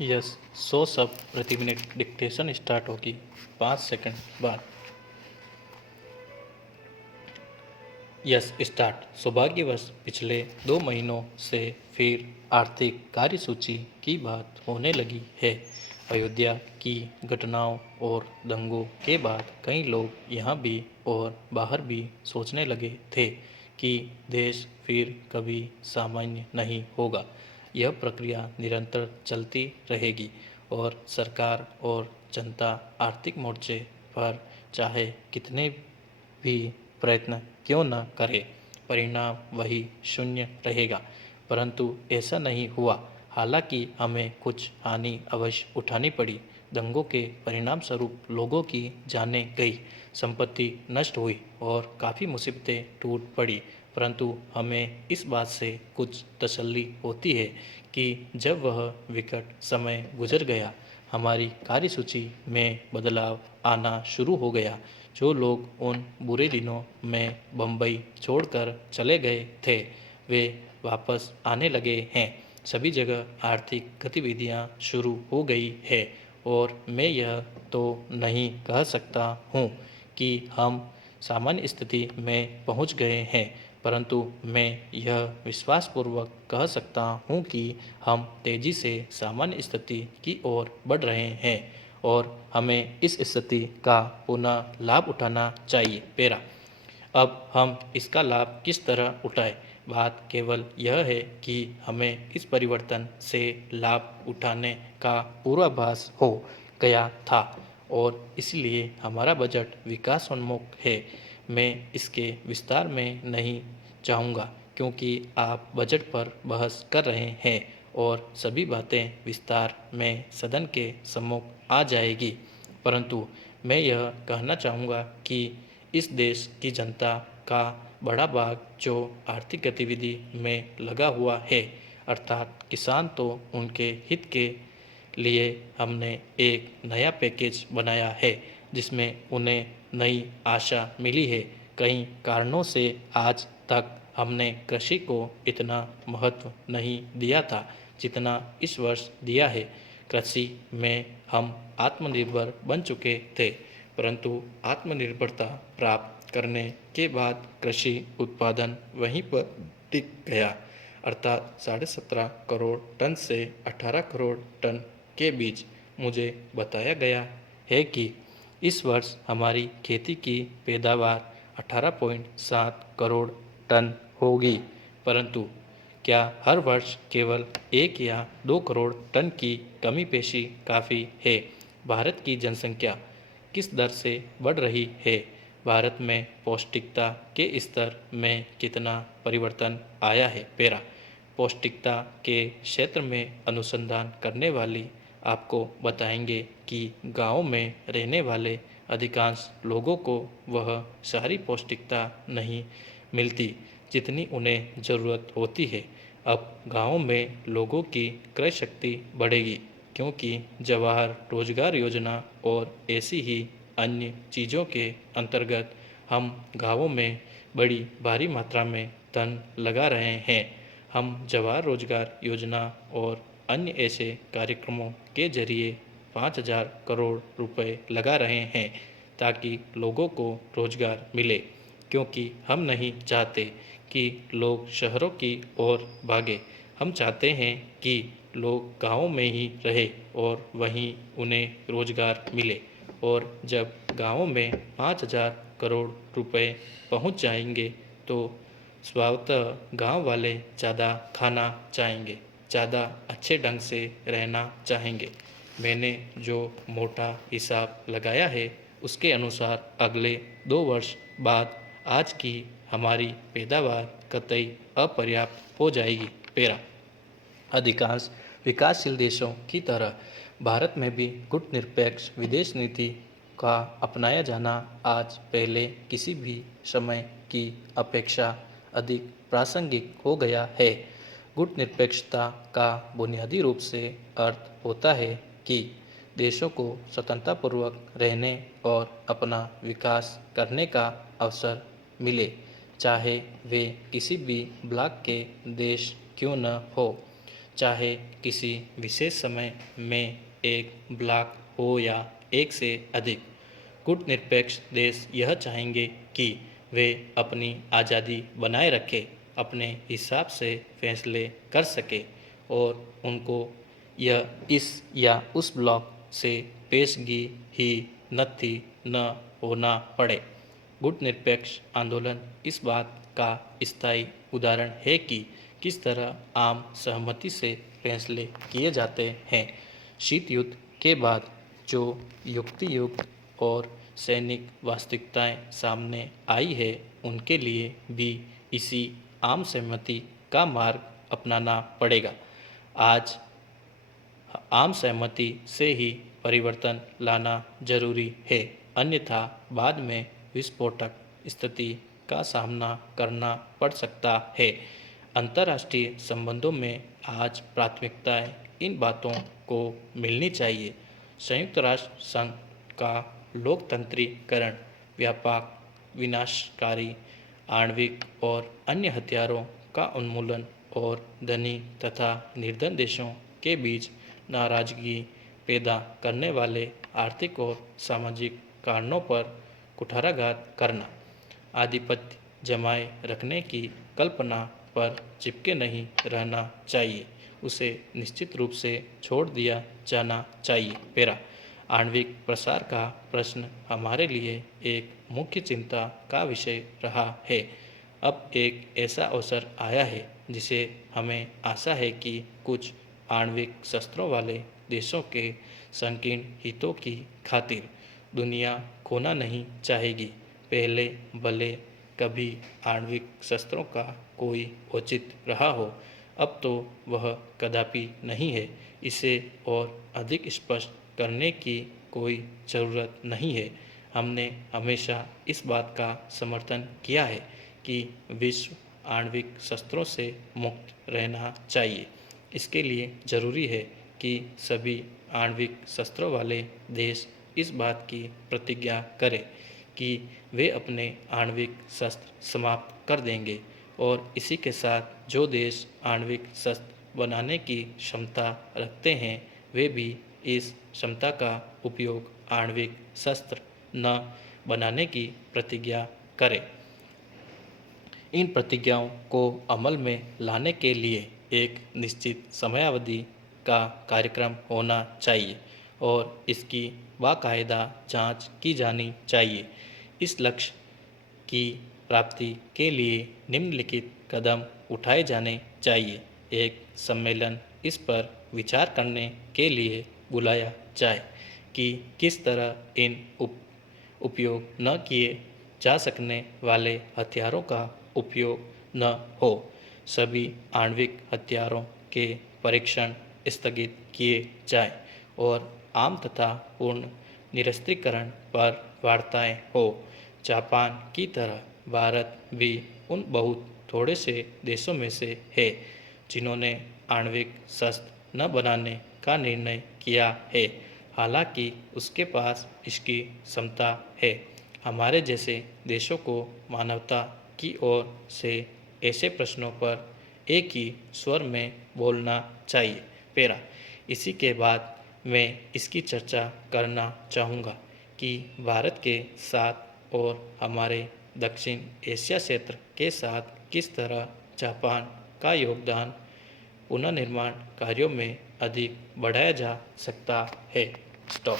Yes 100 शब्द प्रति minute dictation start होगी 5 सेकंड बाद। Yes start. सौभाग्यवश पिछले 2 महीनों से फिर आर्थिक कार्यसूची की बात होने लगी है। अयोध्या की घटनाओं और दंगों के बाद कई लोग यहाँ भी और बाहर भी सोचने लगे थे कि देश फिर कभी सामान्य नहीं होगा। यह प्रक्रिया निरंतर चलती रहेगी और सरकार और जनता आर्थिक मोर्चे पर चाहे कितने भी प्रयत्न क्यों न करे, परिणाम वही शून्य रहेगा। परंतु ऐसा नहीं हुआ। हालांकि हमें कुछ हानि अवश्य उठानी पड़ी। दंगों के परिणाम स्वरूप लोगों की जानें गई, संपत्ति नष्ट हुई और काफ़ी मुसीबतें टूट पड़ी। परंतु हमें इस बात से कुछ तसल्ली होती है कि जब वह विकट समय गुजर गया, हमारी कार्यसूची में बदलाव आना शुरू हो गया। जो लोग उन बुरे दिनों में बम्बई छोड़कर चले गए थे, वे वापस आने लगे हैं। सभी जगह आर्थिक गतिविधियां शुरू हो गई है और मैं यह तो नहीं कह सकता हूँ कि हम सामान्य स्थिति में पहुँच गए हैं, परंतु मैं यह विश्वासपूर्वक कह सकता हूँ कि हम तेज़ी से सामान्य स्थिति की ओर बढ़ रहे हैं और हमें इस स्थिति का पुनः लाभ उठाना चाहिए। पेरा, अब हम इसका लाभ किस तरह उठाएं? बात केवल यह है कि हमें इस परिवर्तन से लाभ उठाने का पूर्वाभास हो गया था और इसलिए हमारा बजट विकासोन्मुख है। मैं इसके विस्तार में नहीं जाऊंगा क्योंकि आप बजट पर बहस कर रहे हैं और सभी बातें विस्तार में सदन के सम्मुख आ जाएगी। परंतु मैं यह कहना चाहूँगा कि इस देश की जनता का बड़ा भाग जो आर्थिक गतिविधि में लगा हुआ है, अर्थात किसान, तो उनके हित के लिए हमने एक नया पैकेज बनाया है जिसमें उन्हें नई आशा मिली है। कई कारणों से आज तक हमने कृषि को इतना महत्व नहीं दिया था जितना इस वर्ष दिया है। कृषि में हम आत्मनिर्भर बन चुके थे, परंतु आत्मनिर्भरता प्राप्त करने के बाद कृषि उत्पादन वहीं पर टिक गया, अर्थात 17.5 करोड़ टन से 18 करोड़ टन के बीच। मुझे बताया गया है कि इस वर्ष हमारी खेती की पैदावार 18.7 करोड़ टन होगी, परंतु क्या हर वर्ष केवल 1 या 2 करोड़ टन की कमी पेशी काफ़ी है? भारत की जनसंख्या किस दर से बढ़ रही है? भारत में पौष्टिकता के स्तर में कितना परिवर्तन आया है? पेरा, पौष्टिकता के क्षेत्र में अनुसंधान करने वाली आपको बताएंगे कि गाँव में रहने वाले अधिकांश लोगों को वह शहरी पौष्टिकता नहीं मिलती जितनी उन्हें ज़रूरत होती है। अब गाँव में लोगों की क्रय शक्ति बढ़ेगी क्योंकि जवाहर रोजगार योजना और ऐसी ही अन्य चीज़ों के अंतर्गत हम गाँवों में बड़ी भारी मात्रा में धन लगा रहे हैं। हम जवाहर रोजगार योजना और अन्य ऐसे कार्यक्रमों के जरिए 5,000 करोड़ रुपए लगा रहे हैं ताकि लोगों को रोजगार मिले, क्योंकि हम नहीं चाहते कि लोग शहरों की ओर भागे। हम चाहते हैं कि लोग गाँवों में ही रहे और वहीं उन्हें रोजगार मिले। और जब गाँवों में 5,000 करोड़ रुपए पहुंच जाएंगे तो स्वभावतः गांव वाले ज़्यादा खाना चाहेंगे, ज़्यादा अच्छे ढंग से रहना चाहेंगे। मैंने जो मोटा हिसाब लगाया है उसके अनुसार अगले 2 वर्ष बाद आज की हमारी पैदावार कतई अपर्याप्त हो जाएगी। पेरा, अधिकांश विकासशील देशों की तरह भारत में भी गुटनिरपेक्ष विदेश नीति का अपनाया जाना आज पहले किसी भी समय की अपेक्षा अधिक प्रासंगिक हो गया है। गुटनिरपेक्षता का बुनियादी रूप से अर्थ होता है कि देशों को स्वतंत्रतापूर्वक रहने और अपना विकास करने का अवसर मिले, चाहे वे किसी भी ब्लॉक के देश क्यों न हो। चाहे किसी विशेष समय में एक ब्लॉक हो या एक से अधिक। गुटनिरपेक्ष देश यह चाहेंगे कि वे अपनी आज़ादी बनाए रखें, अपने हिसाब से फैसले कर सके और उनको यह इस या उस ब्लॉक से पेशगी ही न होना पड़े। गुटनिरपेक्ष आंदोलन इस बात का स्थायी उदाहरण है कि किस तरह आम सहमति से फैसले किए जाते हैं। शीत युद्ध के बाद जो युक्ति युक्त और सैनिक वास्तविकताएं सामने आई है, उनके लिए भी इसी आम सहमति का मार्ग अपनाना पड़ेगा। आज आम सहमति से ही परिवर्तन लाना जरूरी है, अन्यथा बाद में विस्फोटक स्थिति का सामना करना पड़ सकता है। अंतर्राष्ट्रीय संबंधों में आज प्राथमिकताएं इन बातों को मिलनी चाहिए। संयुक्त राष्ट्र संघ का लोकतंत्रीकरण, व्यापक विनाशकारी आणविक और अन्य हथियारों का उन्मूलन और धनी तथा निर्धन देशों के बीच नाराजगी पैदा करने वाले आर्थिक और सामाजिक कारणों पर कुठाराघात करना, आधिपत्य जमाए रखने की कल्पना पर चिपके नहीं रहना चाहिए, उसे निश्चित रूप से छोड़ दिया जाना चाहिए। पेरा आणविक प्रसार का प्रश्न हमारे लिए एक मुख्य चिंता का विषय रहा है। अब एक ऐसा अवसर आया है जिसे हमें आशा है कि कुछ आणविक शस्त्रों वाले देशों के संकीर्ण हितों की खातिर दुनिया खोना नहीं चाहेगी। पहले भले कभी आणविक शस्त्रों का कोई औचित्य रहा हो, अब तो वह कदापि नहीं है। इसे और अधिक स्पष्ट करने की कोई ज़रूरत नहीं है। हमने हमेशा इस बात का समर्थन किया है कि विश्व आणविक शस्त्रों से मुक्त रहना चाहिए। इसके लिए ज़रूरी है कि सभी आणविक शस्त्रों वाले देश इस बात की प्रतिज्ञा करें कि वे अपने आणविक शस्त्र समाप्त कर देंगे, और इसी के साथ जो देश आणविक शस्त्र बनाने की क्षमता रखते हैं, वे भी इस क्षमता का उपयोग आणविक शस्त्र न बनाने की प्रतिज्ञा करें। इन प्रतिज्ञाओं को अमल में लाने के लिए एक निश्चित समयावधि का कार्यक्रम होना चाहिए और इसकी बाकायदा जांच की जानी चाहिए। इस लक्ष्य की प्राप्ति के लिए निम्नलिखित कदम उठाए जाने चाहिए। एक सम्मेलन इस पर विचार करने के लिए बुलाया जाए कि किस तरह इन उपयोग न किए जा सकने वाले हथियारों का उपयोग न हो। सभी आणविक हथियारों के परीक्षण स्थगित किए जाएं और आम तथा पूर्ण निरस्त्रीकरण पर वार्ताएं हो। जापान की तरह भारत भी उन बहुत थोड़े से देशों में से है जिन्होंने आणविक शस्त्र न बनाने का निर्णय किया है, हालांकि उसके पास इसकी क्षमता है। हमारे जैसे देशों को मानवता की ओर से ऐसे प्रश्नों पर एक ही स्वर में बोलना चाहिए। पेरा इसी के बाद मैं इसकी चर्चा करना चाहूँगा कि भारत के साथ और हमारे दक्षिण एशिया क्षेत्र के साथ किस तरह जापान का योगदान पुनर्निर्माण कार्यों में अधिक बढ़ाया जा सकता है। स्टॉप।